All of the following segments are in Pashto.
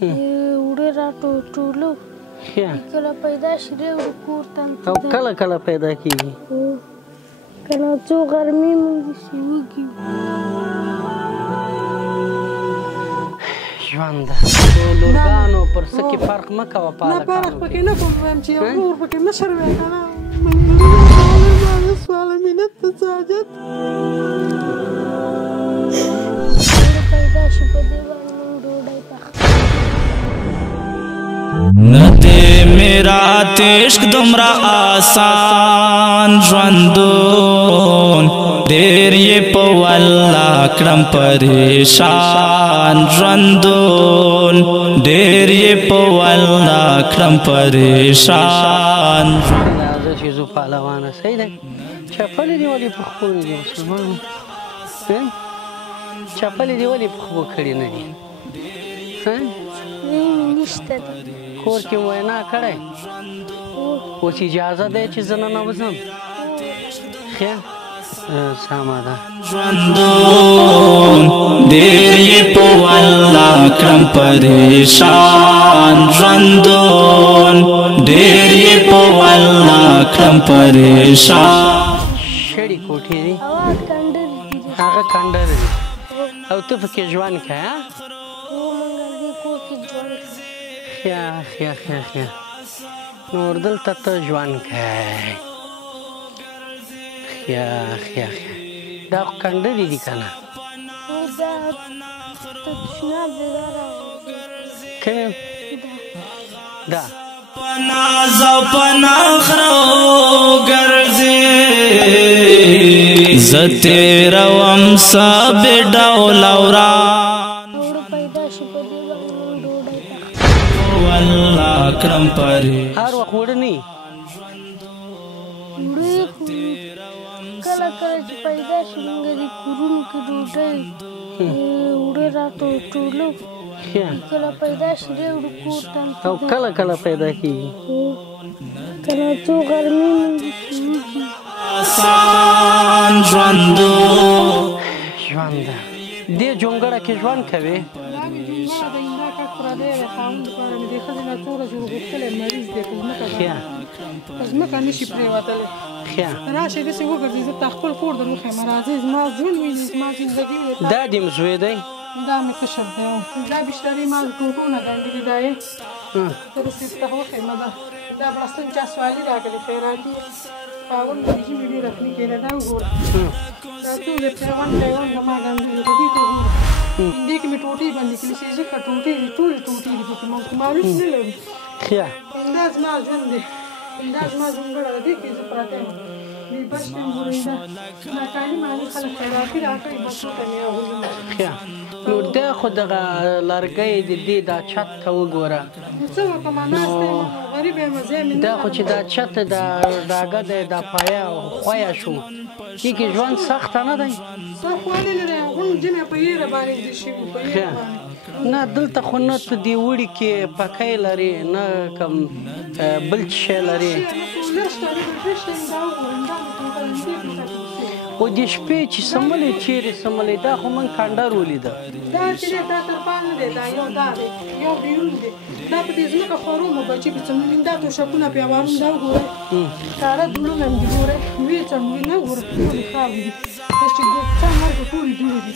وړې راټولو کله پیدا شي ډېر کور ته او کله کله پیدا کېږي کله څو غرمې موږ شي وږي ژوند ده د لورګانو پر څه کې فرق مه کوه په نه فرق پکې نه کوم وایم چې یو نور پکې مشر وی که نه سوال مینت ته څه حاجت پیدا شي په دې باندې موږ ډوډۍ پخوو ندې میرا عشق دومره آسان ژوندون ډېر یې په والله کړم پریشان ژوندون ډېر یې په والله کړم پریشان زه چې زو پهلوانه صحیح دی چپلې دې ولې په خپو نه دي مسلمان چپلې دې ولې په خپو کړي نه دي نشته کور کې مو وینا کړی اوس اجازه دی چې زه ننوځم ښه سمه ده ژوندون ډېر یې په والله کړم پریشان ژوندون ډېر یې په والله کړم پریشان شړې کوټې دي هغه کنډرې دي هغه کنډر دي او ته پکې ژوند کوې موږ دې کور کې ژوند کوو ښه نور دلته ته ژوند کوې ښه دا خو کنډرې دي که نه دا تشناب دی دا راغورځېد کوم دا پناز او پناخرو ګرځې زه تېروم سب ډول وران وړه پیدا شي په دې باندې موږ ډوډۍ پخوو والله کړم پرې هر وخت وړه نه وي وړې خو کله کله چې پیدا شي موږ دې کورونو کې ډوډۍ وړې راټولو کله پیدا شي ډېر کور ته او کله کله پیدا کېږي کله څو غرمې موږ شي وږي آسان ژوندو ژوند ده دې جونګړه کې ژوند کوې دا مې جوړه د اینا کټ پردی دی خاوند لپاره مې دې ښځې نه څو ورځې وغوښتلی مریض دی په ځمکه باندې په ځمکه نشي پرېوتلی راشئ داسې وګرځئ زه تا خپل کور در وښیم راځئ زما ژوند وینئ زما زندګي وینئ دا دې م زوی دی دا مې کشر دی دا بیشترې ما ټوټو نه ګنډلي دا یې ته رسید ته وښیم دا بړستن چا سوالي راکړې خیراتي خاوند د ژمي ډېر اخلي کېده دا وګوره دا ټول د پیوند زما ګنډلي د دې ته وګوره دې کې مې ټوټې بندې کړي چې ځکه ټوټې دي ټولې ټوټې دي پکې موږ معلوم نه لرو دا زما ژوند دی دا زما ځونګړه ده دې کې زه پراته یم بې بس یم ګورئ دا ناکالي مالي خلک خیراتي راکړي بسو ته مې اغوځم نو دا خو دغه لرګی د دې دا چت ته وګوره څه وکړم ناسته یم غریب یم ځای مې دا خو چې دا چت دا ډاګه دی دا پایه خویه شو دې کې ژوند سخته نه دی سخت ولې نه دی غون جمع په یېره باندې دي شوي په یېره باندې نه دلته خو نه ته دې وړي کې پکی لري نه کوم بل څه شی لري خو دې شپې چې سملې چیرې سملې دا خو من کنډر ولیده دا چې دی دا ترپال نه دی دا یو دا دی یو بیرون دی دا په دې ځمکه خورو مو بچي په څملین دا توشکونه پې هوارون دا وګورئ کاره دوړونه هم دي ګورئ ویې څنډلي نه ګوره ټولې خاورې دي دا چې څه مرګه ټولې دوړې دي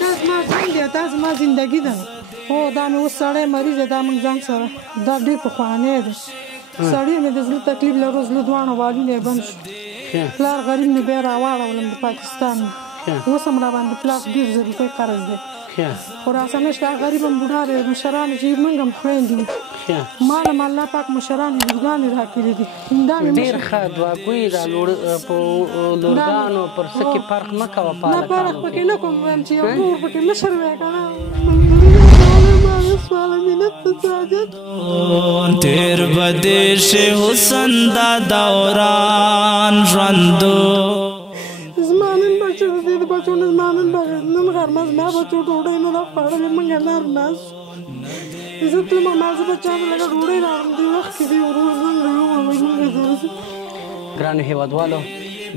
دا زما ژوند دی دا زما زندګي ده هو دا مې اوس سړی مریض دی دا موږ ځان سره دا ډېر پخوانی دی سړی مې د زړه تکلیف لرو زړه دواړه والونه یې بند شو پلار غریب مې بیا راواړولم د پاکستان نه اوس هم راباندې پلار 10,000 روپۍ قرض دی خو راسه نشته غریب هم بوډا دی مشرانو چې موږ هم خویندې وو ما له الله پاک مشرانو لورګانې راکړي دي ډېر ښه دعاګویي دا په لورګانو پر څه کې فرق مه کوه نه فرق پکې نه کوم وایم چې یو نور پکې مشر وی که نه تیر بدې شي حسن دا دوران ژوندو زما نن بچو د دې د بچو نه زما نن غرمه زما بچو ډوډۍ نه ده خوړلې موږ نر ناست زه تلم همالته بچیانو لږه ډوډۍ راوړم دې وخت کې دې ورور زنګ راوړم وایي موږ درځو ګرانو هېوادوالو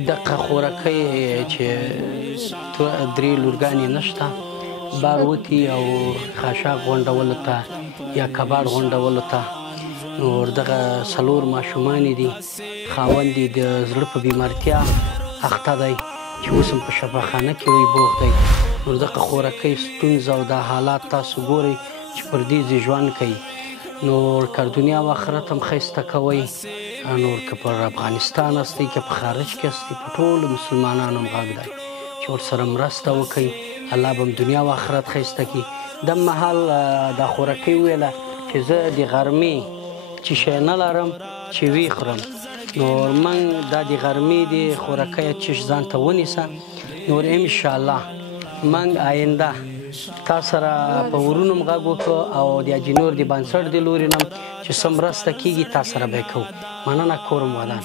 دقه خورکۍ چې 3 لورګانې نشته بار وتي او خاشاک غونډولو ته یا کباړ غونډولو ته. نو دغه 4 ماشومان دي، خاوند یې د زړه په بیمارتیا اخته دی چې اوس هم په شفاخانه کې وي بوخت دی. نو دغه خوراکۍ ستونزه او دا حالات تاسو ګورئ چې پر دې ژوند کوي. نو که دنیا او آخرت هم ښایسته کوئ، نور که پر افغانستان هستئ که په خارج کې هستئ، په ټولو مسلمانانو هم غږ دی چې ورسره مرسته وکئ. الله به هم دنیا او آخرت ښایسته کړي. دم مهال دا خوراکۍ ویله چې زه د غرمې چې شی نه لرم چې ویې خورم. نو من دا د غرمې د خوراکۍ چش ځان ته ونیسه. نور انشاءالله من آینده تا سره په ورونو هم غږ وکړو او د حاجي نور د بنسټ د لوري نه چې څه مرسته کېږي تا سره به یې کوو. مننه، کور مو ودان.